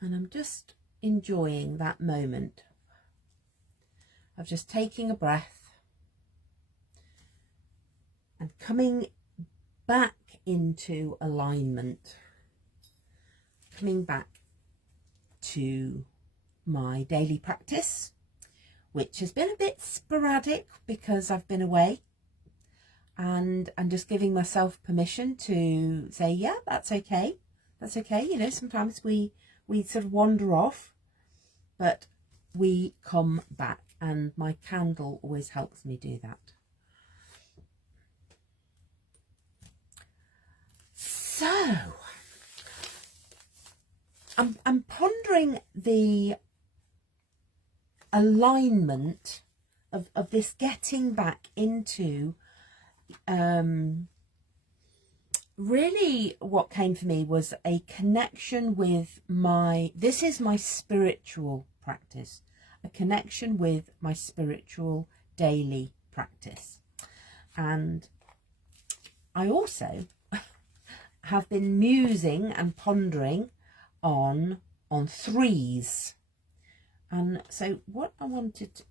And I'm just enjoying that moment of just taking a breath and coming back into alignment, coming back to my daily practice, which has been a bit sporadic because I've been away, and I'm just giving myself permission to say, yeah, that's okay. That's okay. You know, sometimes we sort of wander off, but we come back, and my candle always helps me do that. So I'm pondering the alignment of this getting back into, really what came for me was a connection with this is my spiritual practice, a connection with my spiritual daily practice. And I also have been musing and pondering on threes. And so what I wanted,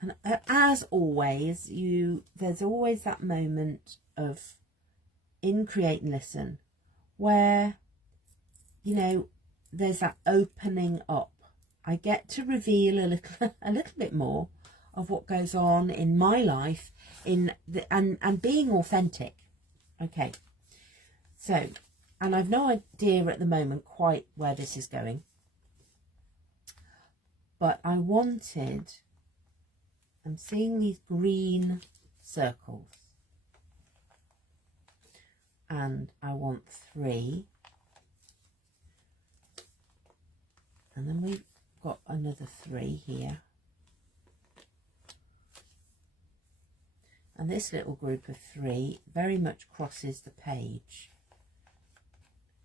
and as always, there's always that moment of, in Create and Listen, where, you know, there's that opening up. I get to reveal a little bit more of what goes on in my life, and being authentic. Okay, so, and I've no idea at the moment quite where this is going, but I'm seeing these green circles, and I want 3, and then we've got another 3 here, and this little group of 3 very much crosses the page.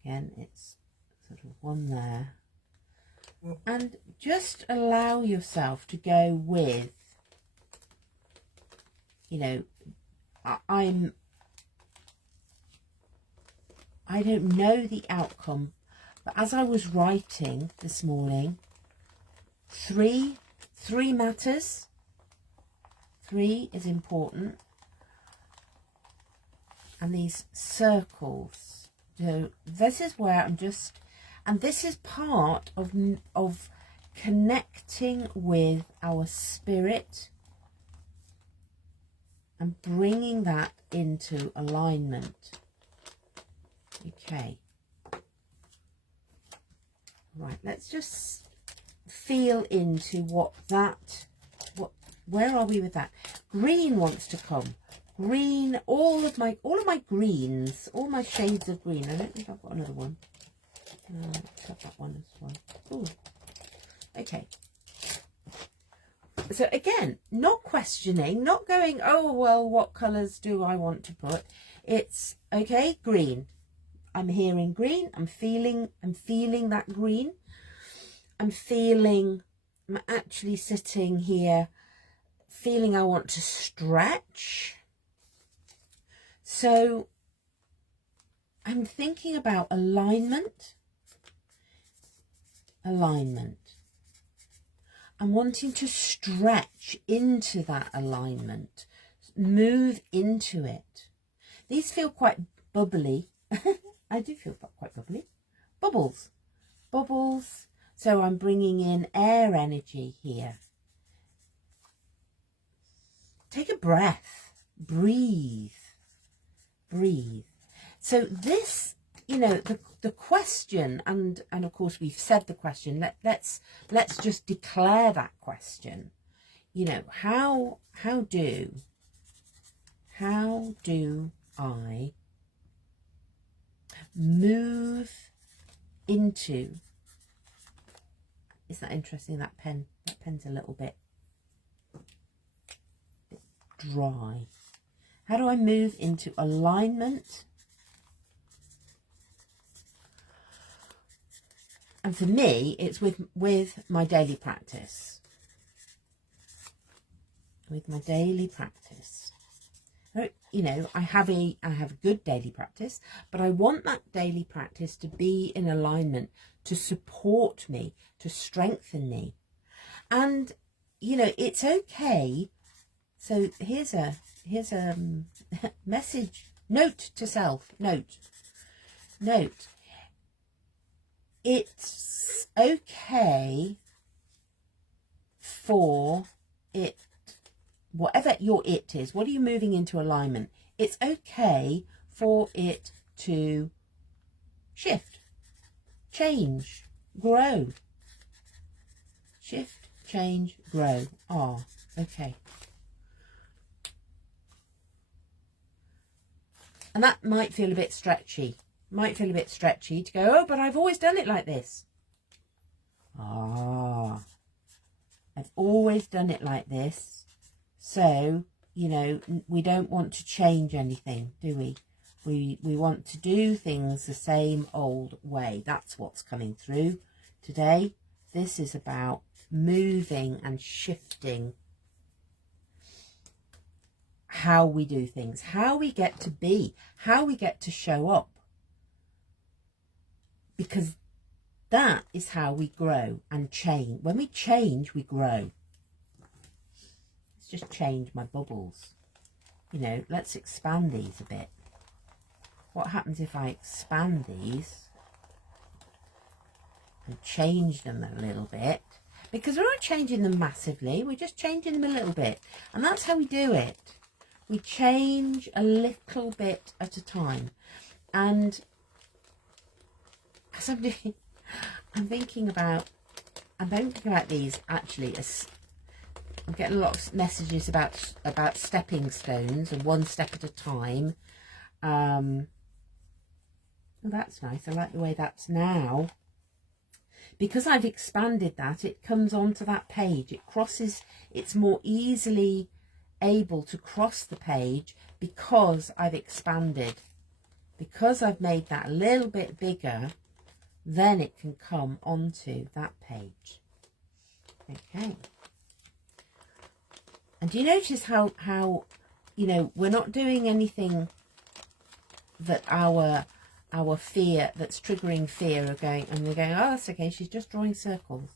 Again, it's sort of 1 there, and just allow yourself to go with, you know, I don't know the outcome, but as I was writing this morning, 3 matters. 3 is important. And these circles, so this is where I'm just, and this is part of connecting with our spirit and bringing that into alignment. Okay. Right, let's just feel into where are we with that? Green wants to come. Green, all of my greens, all my shades of green. I don't think I've got another one. Let's have that one as well. Ooh. Okay. So again, not questioning, not going, oh, well, what colours do I want to put? It's, okay, green. I'm hearing green. I'm feeling that green. I'm actually sitting here feeling I want to stretch. So I'm thinking about alignment. I'm wanting to stretch into that alignment, move into it. These feel quite bubbly. I do feel quite bubbly. Bubbles. So I'm bringing in air energy here. Take a breath. Breathe. So this, you know, the question, and of course we've said the question, let's just declare that question. You know, how do I move into, isn't that interesting, that pen's a little bit dry. How do I move into alignment? And for me, it's with my daily practice. With my daily practice. You know, I have a good daily practice, but I want that daily practice to be in alignment, to support me, to strengthen me. And, you know, it's okay. So here's a message, note to self, note. It's okay for it, whatever your it is, what are you moving into alignment? It's okay for it to shift, change, grow. Shift, change, grow. Ah, okay. And that might feel a bit stretchy. To go, oh, but I've always done it like this. Ah, I've always done it like this. So, you know, we don't want to change anything, do we? We want to do things the same old way. That's what's coming through today. This is about moving and shifting how we do things, how we get to be, how we get to show up. Because that is how we grow and change. When we change, we grow. Let's just change my bubbles. You know, let's expand these a bit. What happens if I expand these and change them a little bit? Because we're not changing them massively, we're just changing them a little bit. And that's how we do it. We change a little bit at a time. And as I'm doing, I'm thinking about these actually as I'm getting a lot of messages about stepping stones and one step at a time. Well, that's nice. I like the way that's now. Because I've expanded that, it comes onto that page. It crosses, it's more easily able to cross the page because I've expanded. Because I've made that a little bit bigger, then it can come onto that page. Okay. And do you notice how you know, we're not doing anything that our fear, that's triggering fear, are going, and we're going, oh, that's okay, she's just drawing circles,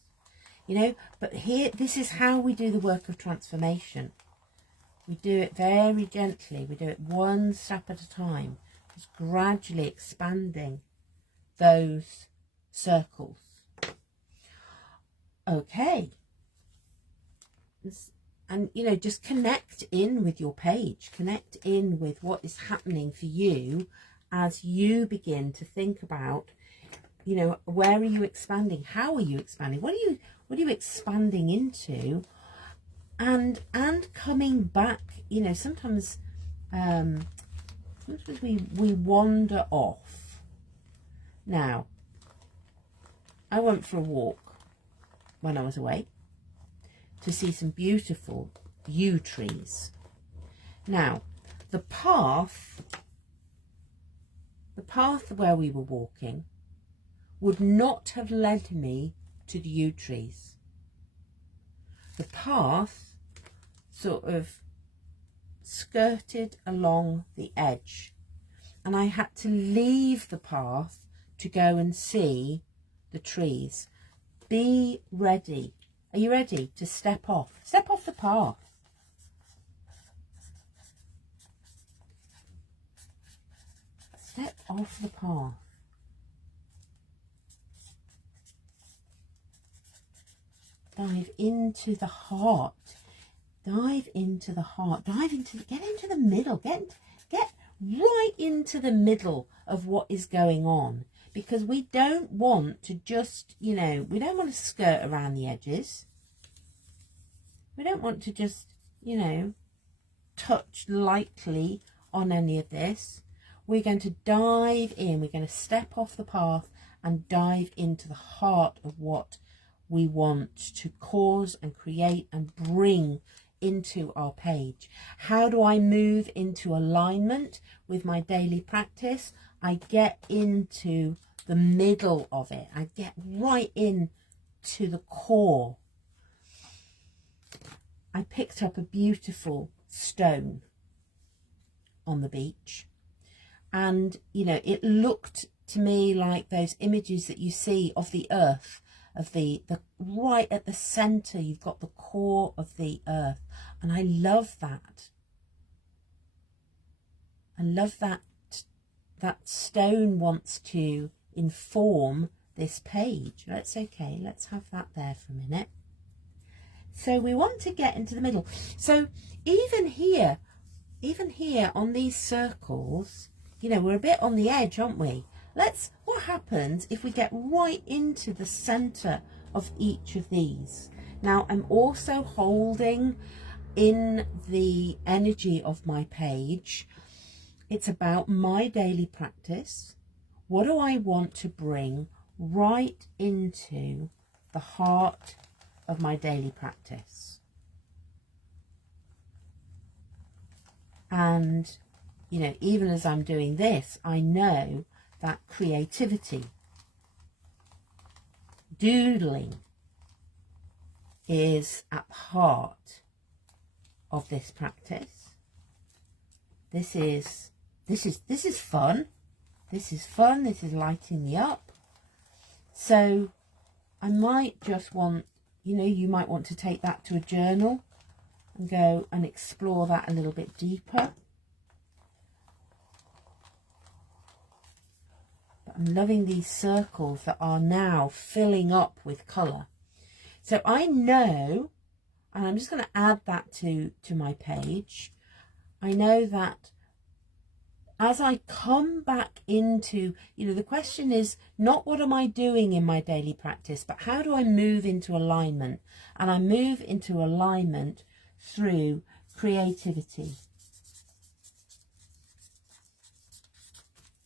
you know. But here, this is how we do the work of transformation. We do it very gently. We do it one step at a time, just gradually expanding those circles. Okay. And, you know, just connect in with your page. Connect in with what is happening for you as you begin to think about, you know, where are you expanding? How are you expanding? What are you expanding into? And coming back, you know, sometimes we wander off. Now, I went for a walk when I was away to see some beautiful yew trees. Now, the path where we were walking would not have led me to the yew trees. The path sort of skirted along the edge, and I had to leave the path to go and see the trees. Be ready. Are you ready to step off? Step off the path. Step off the path. Dive into the heart. Dive into the heart. Get into the middle. Get right into the middle of what is going on. Because we don't want to just, you know, we don't want to skirt around the edges. We don't want to just, you know, touch lightly on any of this. We're going to dive in. We're going to step off the path and dive into the heart of what we want to cause and create and bring into our page. How do I move into alignment with my daily practice? I get into the middle of it. I get right in to the core. I picked up a beautiful stone. on the beach. And, you know, it looked to me like those images that you see of the earth, of the right at the center, you've got the core of the earth. And I love that. I love that stone wants to inform this page. Let's have that there for a minute. So we want to get into the middle. So even here on these circles, you know, we're a bit on the edge, aren't we? What happens if we get right into the center of each of these? Now, I'm also holding in the energy of my page. It's about my daily practice. What do I want to bring right into the heart of my daily practice? And, you know, even as I'm doing this, I know that creativity, doodling, is at the heart of this practice. This is fun. This is fun. This is lighting me up. So I might just want, you know, you might want to take that to a journal and go and explore that a little bit deeper. But I'm loving these circles that are now filling up with colour. So I know, and I'm just going to add that to my page, I know that as I come back into, you know, the question is not what am I doing in my daily practice, but how do I move into alignment? And I move into alignment through creativity.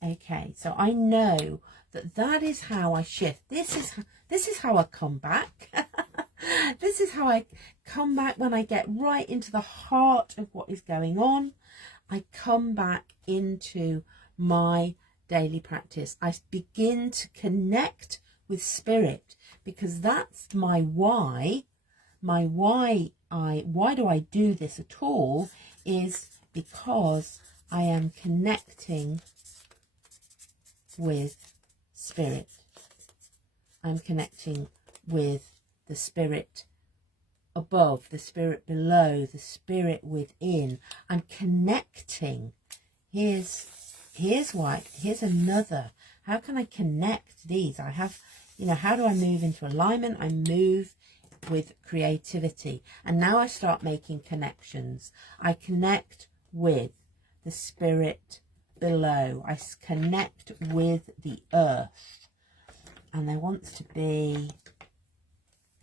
Okay, so I know that is how I shift. This is how I come back. This is how I come back when I get right into the heart of what is going on. I come back into my daily practice. I begin to connect with spirit, because that's my why. My why do I do this at all is because I am connecting with spirit. I'm connecting with the spirit above, the spirit below, the spirit within. I'm connecting. Here's another. How can I connect these? I have, you know, how do I move into alignment? I move with creativity. And now I start making connections. I connect with the spirit below. I connect with the earth. And there wants to be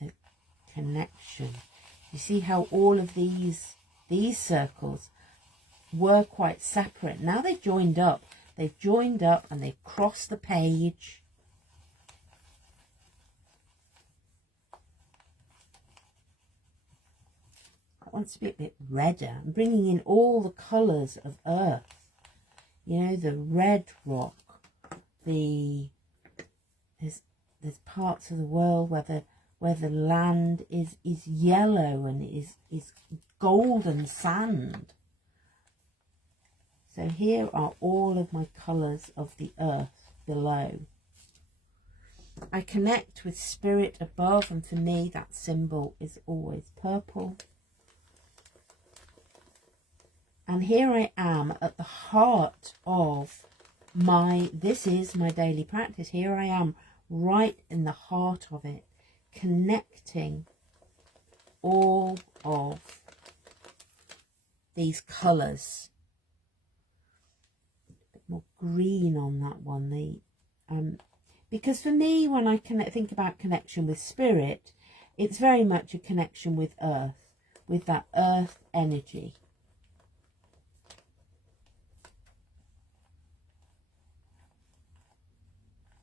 a connection. You see how all of these circles were quite separate. Now they've joined up. They've joined up and they've crossed the page. That wants to be a bit redder. I'm bringing in all the colours of earth. You know, the red rock. There's parts of the world where the land is yellow and is golden sand. So here are all of my colours of the earth below. I connect with spirit above, and for me that symbol is always purple. And here I am at the heart of this is my daily practice. Here I am right in the heart of it, connecting all of these colours. A bit more green on that one. Because for me, when I think about connection with spirit, it's very much a connection with earth, with that earth energy.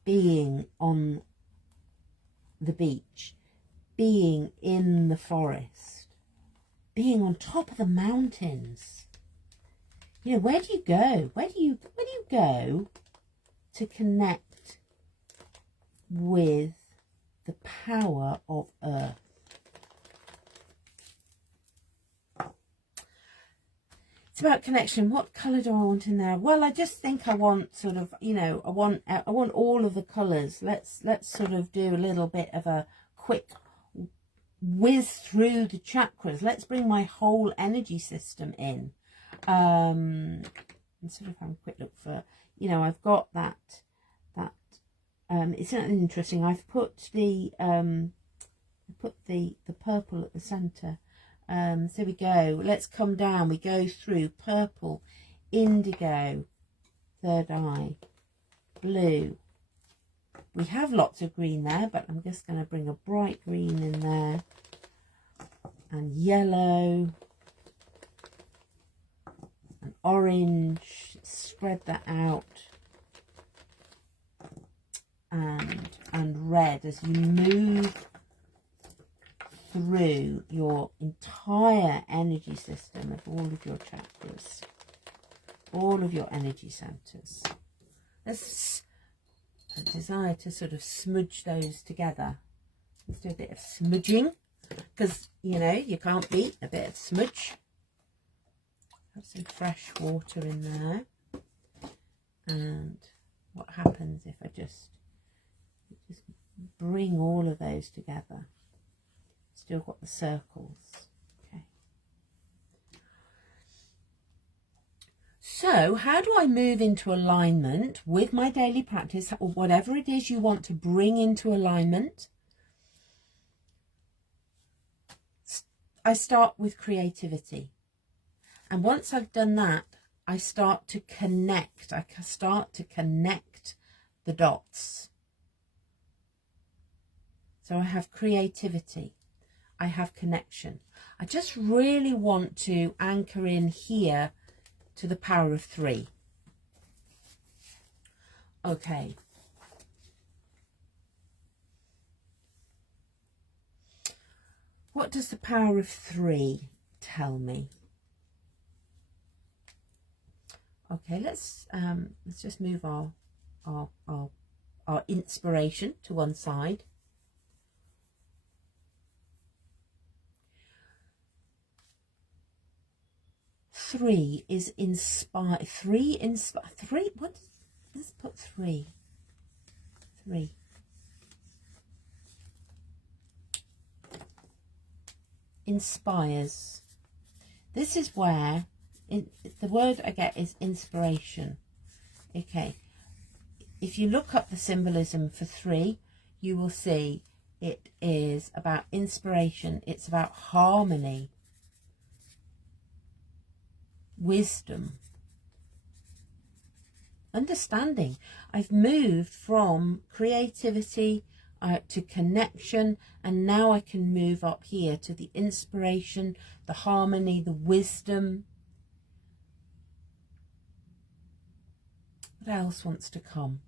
Being on the beach, being in the forest, being on top of the mountains. You know, where do you go? Where do you go to connect with the power of earth? it's about connection. What colour do I want in there? Well, I just think I want sort of, you know, I want all of the colours. Let's sort of do a little bit of a quick whiz through the chakras. Let's bring my whole energy system in. And sort of have a quick look for, you know, I've got that it's not interesting. I've put the purple at the centre. So we go, let's come down, we go through purple, indigo, third eye, blue. We have lots of green there, but I'm just going to bring a bright green in there, and yellow, and orange, spread that out, and red as you move through your entire energy system of all of your chakras, all of your energy centers. There's a desire to sort of smudge those together. Let's do a bit of smudging, because, you know, you can't beat a bit of smudge. Have some fresh water in there. And what happens if I just bring all of those together? Still got the circles. Okay. So how do I move into alignment with my daily practice, or whatever it is you want to bring into alignment? I start with creativity. And once I've done that, I start to connect. I start to connect the dots. So I have creativity. I have connection. I just really want to anchor in here to the power of 3. Okay. What does the power of 3 tell me? Okay, let's just move our inspiration to one side. Three is inspire. Three. What? Let's put 3. 3. Inspires. This is where the word I get is inspiration. Okay. If you look up the symbolism for 3, you will see it is about inspiration. It's about harmony, wisdom, understanding. I've moved from creativity to connection, and now I can move up here to the inspiration, the harmony, the wisdom. What else wants to come?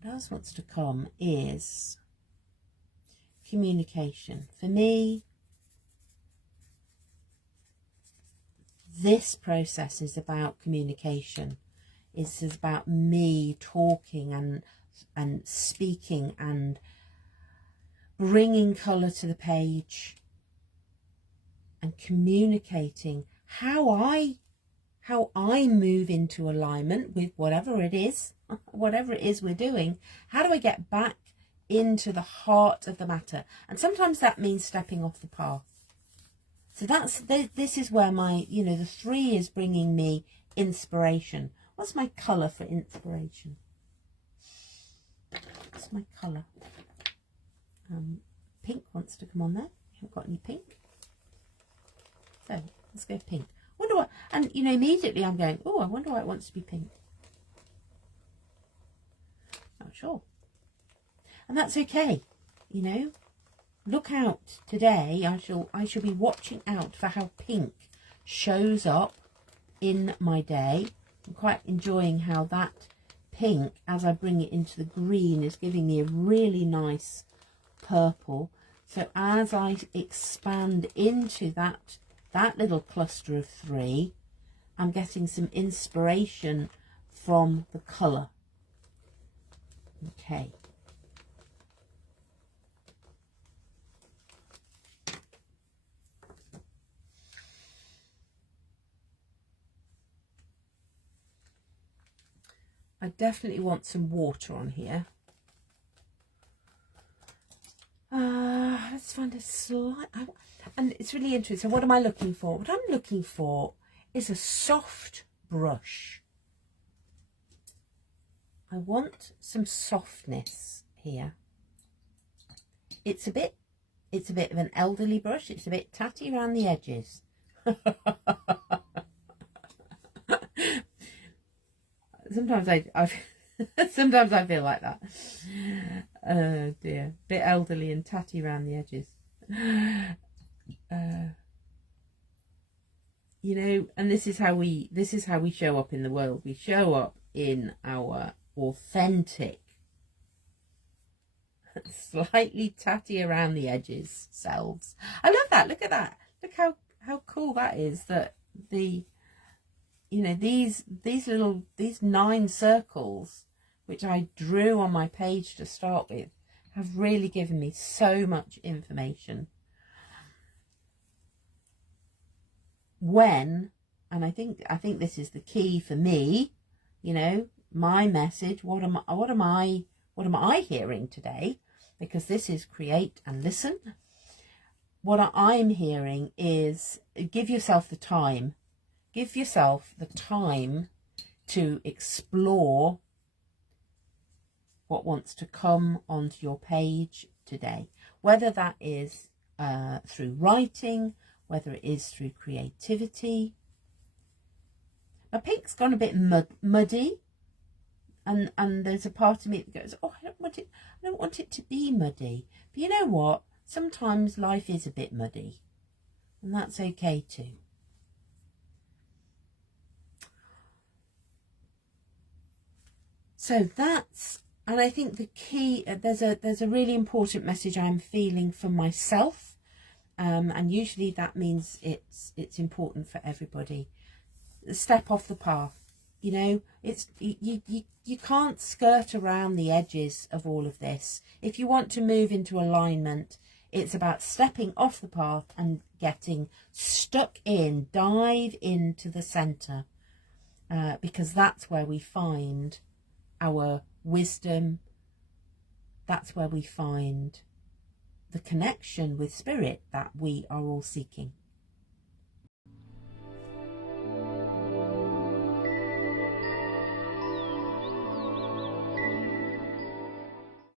What else wants to come is communication. For me, this process is about communication. It's about me talking and speaking and bringing colour to the page and communicating how I move into alignment with whatever it is we're doing. How do I get back into the heart of the matter? And sometimes that means stepping off the path. So this is where my, you know, the 3 is bringing me inspiration. What's my colour for inspiration? What's my colour? Pink wants to come on there. Haven't got any pink. So let's go pink. Wonder what, and you know, immediately I'm going, oh, I wonder why it wants to be pink. Not sure. And that's okay, you know. Look out today. I shall be watching out for how pink shows up in my day. I'm quite enjoying how that pink, as I bring it into the green, is giving me a really nice purple. So as I expand into that little cluster of 3, I'm getting some inspiration from the colour. Okay. I definitely want some water on here. Let's find a slight, and it's really interesting. What am I looking for? What I'm looking for is a soft brush. I want some softness here. It's a bit of an elderly brush. It's a bit tatty around the edges. Sometimes sometimes I feel like that. Oh dear, bit elderly and tatty around the edges. You know, and this is how we show up in the world. We show up in our authentic, slightly tatty around the edges selves. I love that. Look at that. Look how cool that is, that the, you know, these 9 circles which I drew on my page to start with have really given me so much information. And I think this is the key for me, you know, my message. What am I hearing today? Because this is create and listen. What I'm hearing is give yourself the time. Give yourself the time to explore what wants to come onto your page today, whether that is through writing, whether it is through creativity. My pink's gone a bit muddy, and there's a part of me that goes, oh, I don't want it to be muddy. But you know what? Sometimes life is a bit muddy, and that's okay too. So that's, and I think the key, there's a really important message I'm feeling for myself, and usually that means it's important for everybody. Step off the path. You know, it's you can't skirt around the edges of all of this. If you want to move into alignment, it's about stepping off the path and getting stuck in, dive into the center, because that's where we find our wisdom. That's where we find the connection with spirit that we are all seeking.